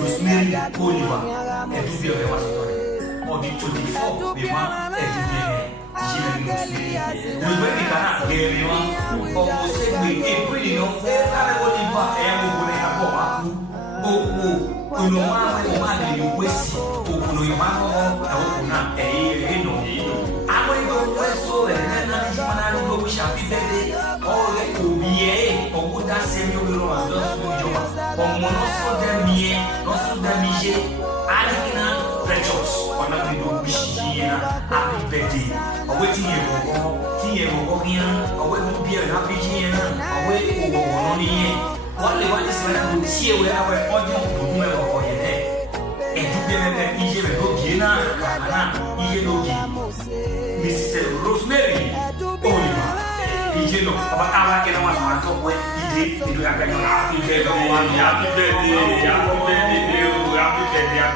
Rosemary Oliver, et tout bien on dit 24, mais moi, et tout bien, j'ai Rosemary Kana, on sait que et puis non, avec Oliver, et on voulait avoir on a eu aussi, on a Mrs. Rosemary Oliver. You know, but I like it on my talk when he did. You have to happy birthday, happy birthday, happy birthday, happy birthday.